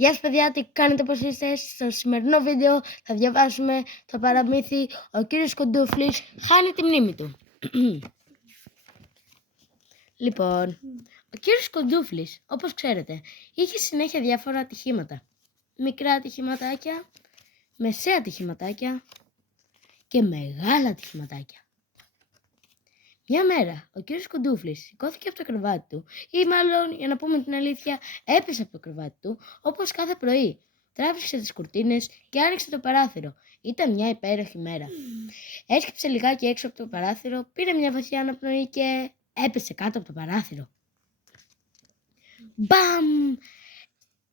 Γεια σας παιδιά, τι κάνετε, πώς είστε? Στο σημερινό βίντεο θα διαβάσουμε το παραμύθι «Ο κύριος Κοντούφλης χάνει τη μνήμη του». Λοιπόν, ο κύριος Κοντούφλης, όπως ξέρετε, είχε συνέχεια διάφορα ατυχήματα. Μικρά ατυχηματάκια, μεσαία ατυχηματάκια και μεγάλα ατυχηματάκια. Μια μέρα, ο κύριος Κοντούφλης σηκώθηκε από το κρεβάτι του, ή μάλλον, για να πούμε την αλήθεια, έπεσε από το κρεβάτι του, όπως κάθε πρωί. Τράβηξε τις κουρτίνες και άνοιξε το παράθυρο. Ήταν μια υπέροχη μέρα. Έσκυψε λιγάκι έξω από το παράθυρο, πήρε μια βαθιά αναπνοή και έπεσε κάτω από το παράθυρο. Μπαμ!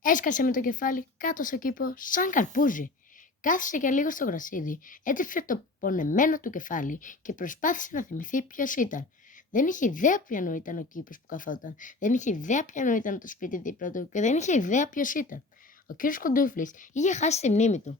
Έσκασε με το κεφάλι κάτω στο κήπο σαν καρπούζι. Κάθισε για λίγο στο γρασίδι, έτριψε το πονεμένο του κεφάλι και προσπάθησε να θυμηθεί ποιος ήταν. Δεν είχε ιδέα ποιανού ήταν ο κήπος που καθόταν, δεν είχε ιδέα ποιανού ήταν το σπίτι δίπλα του και δεν είχε ιδέα ποιος ήταν. Ο κύριος Κοντούφλης είχε χάσει τη μνήμη του.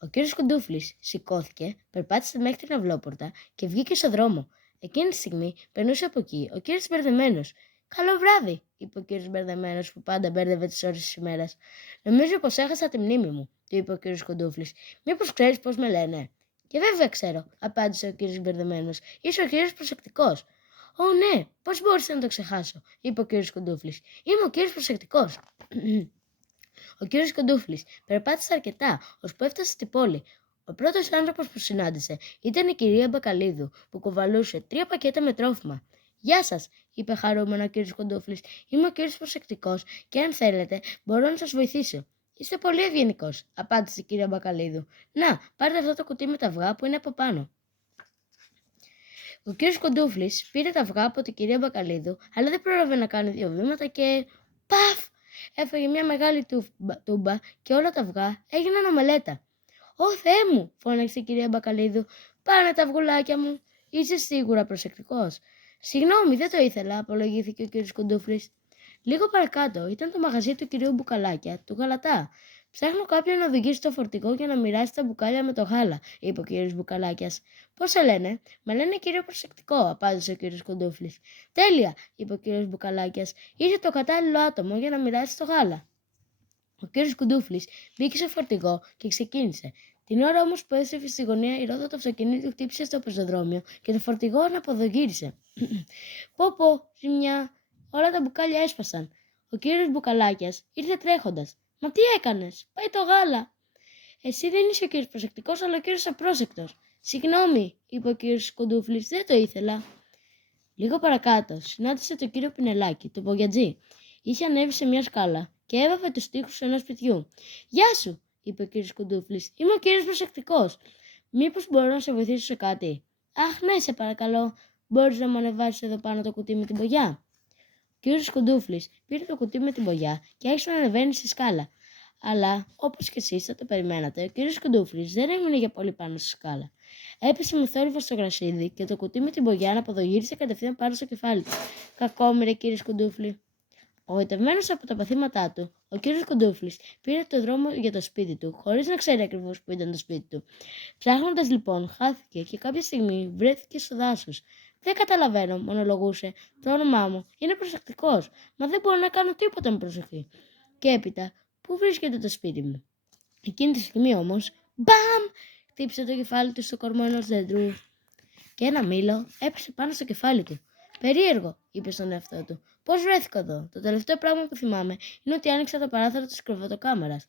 Ο κύριος Κοντούφλης σηκώθηκε, περπάτησε μέχρι την αυλόπορτα και βγήκε στο δρόμο. Εκείνη τη στιγμή περνούσε από εκεί ο κύριος Μπερδεμένος. «Καλό βράδυ», είπε ο κύριος Μπερδεμένος που πάντα μπέρδευε τις ώρες της ημέρας. «Νομίζω πως έχασα τη μνήμη μου», του είπε ο κύριος Κοντούφλης. «Μήπως ξέρεις πώς με λένε?» «Και βέβαια ξέρω», απάντησε ο κύριος Μπερδεμένος. «Είσαι ο κύριος Προσεκτικός». «Ω ναι, πώς μπόρεσα να το ξεχάσω», είπε ο κύριος Κοντούφλης. «Είμαι ο κύριος Προσεκτικός». Ο κύριος Κοντούφλης περπάτησε αρκετά, ώσπου έφτασε στην πόλη. Ο πρώτος άνθρωπος που συνάντησε ήταν η κυρία Μπακαλίδου, που κουβαλούσε 3 πακέτα με τρόφιμα. «Γεια σας», είπε χαρούμενο ο κύριος Κοντούφλης. «Είμαι ο κύριος Προσεκτικός και αν θέλετε μπορώ να σας βοηθήσω». «Είστε πολύ ευγενικός», απάντησε η κυρία Μπακαλίδου. «Να, πάρτε αυτό το κουτί με τα αυγά που είναι από πάνω». Ο κύριος Κοντούφλης πήρε τα αυγά από την κυρία Μπακαλίδου, αλλά δεν πρόλαβε να κάνει 2 βήματα και παφ! Έφαγε μια μεγάλη τούμπα και όλα τα αυγά έγιναν ομελέτα. «Ω Θεέ μου», φώναξε η κυρία Μπακαλίδου, «πάνε τα αυγουλάκια μου». «Είσαι σίγουρα προσεκτικός?» «Συγγνώμη, δεν το ήθελα», απολογήθηκε ο κύριος Κοντούφλης. Λίγο παρακάτω ήταν το μαγαζί του κυρίου Μπουκαλάκια, του Γαλατά. «Ψάχνω κάποιον να οδηγήσει το φορτηγό και να μοιράσει τα μπουκάλια με το γάλα», είπε ο κύριος Μπουκαλάκιας. «Πώς σε λένε?» «Με λένε κύριο Προσεκτικό», απάντησε ο κύριος Κοντούφλης. «Τέλεια», είπε ο κύριος Μπουκαλάκιας. «Είσαι το κατάλληλο άτομο για να μοιράσει το γάλα». Ο κύριος Κοντούφλης μπήκε στο φορτηγό και ξεκίνησε. Την ώρα όμως που έστρεφε στη γωνία, η ρόδα του αυτοκινήτου χτύπησε στο πεζοδρόμιο και το φορτηγό αναποδογύρισε. Πω, ζημιά! Όλα τα μπουκάλια έσπασαν. Ο κύριος Μπουκαλάκιας ήρθε τρέχοντας. «Μα τι έκανες? Πάει το γάλα!» «Εσύ δεν είσαι ο κύριος Προσεκτικός, αλλά ο κύριος Απρόσεκτος». «Συγγνώμη», είπε ο κύριος Κοντούφλης, «δεν το ήθελα». Λίγο παρακάτω συνάντησε τον κύριο Πινελάκη, τον Πογιατζή. Είχε ανέβει σε μια σκάλα και έβαφε τους τοίχους ενός σπιτιού. «Γεια σου», είπε ο κύριος Κοντούφλης, «είμαι ο κύριος Προσεκτικός. Μήπως μπορώ να σε βοηθήσω σε κάτι?» «Αχ, ναι, σε παρακαλώ. Μπορείς να μου ανεβάσεις εδώ πάνω το κουτί με την μπογιά?» Ο κύριος Κοντούφλης πήρε το κουτί με την μπογιά και άρχισε να ανεβαίνει στη σκάλα. Αλλά, όπως και εσείς θα το περιμένατε, ο κύριος Κοντούφλης δεν έμεινε για πολύ πάνω στη σκάλα. Έπεσε με θόρυβο στο γρασίδι και το κουτί με την μπογιά αναποδογύρισε κατευθείαν πάνω στο κεφάλι του. «Κακόμοιρε, κύριε Κοντούφλη». Απογοητευμένος από τα παθήματά του, ο κύριος Κοντούφλης πήρε το δρόμο για το σπίτι του, χωρίς να ξέρει ακριβώς που ήταν το σπίτι του. Ψάχνοντας λοιπόν, χάθηκε και κάποια στιγμή βρέθηκε στο δάσος. «Δεν καταλαβαίνω», μονολογούσε. «Το όνομά μου είναι Προσεκτικός, μα δεν μπορώ να κάνω τίποτα με προσοχή. Και έπειτα, πού βρίσκεται το σπίτι μου?» Εκείνη τη στιγμή όμως, μπαμ! Χτύπησε το κεφάλι του στο κορμό ενός δέντρου και ένα μήλο έπεσε πάνω στο κεφάλι του. «Περίεργο», είπε στον εαυτό του. «Πώς βρέθηκα εδώ? Το τελευταίο πράγμα που θυμάμαι είναι ότι άνοιξα το παράθυρο της κρεβατοκάμαρας.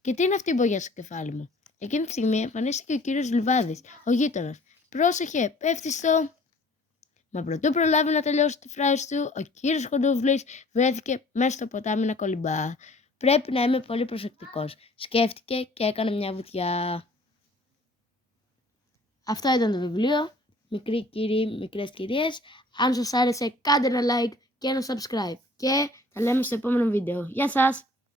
Και τι είναι αυτή η μπογιά στο κεφάλι μου?» Εκείνη τη στιγμή εμφανίστηκε ο κύριος Λιβάδης, ο γείτονας. «Πρόσεχε, πέφτει στο...» Μα προτού προλάβει να τελειώσει τη φράση του, ο κύριος Κοντούφλης βρέθηκε μέσα στο ποτάμι να κολυμπά. «Πρέπει να είμαι πολύ προσεκτικός», σκέφτηκε και έκανε μια βουτιά. Αυτό ήταν το βιβλίο. Μικροί κύριοι, μικρές κυρίες. Αν σας άρεσε, κάντε ένα like και ένα subscribe. Και τα λέμε στο επόμενο βίντεο. Γεια σας!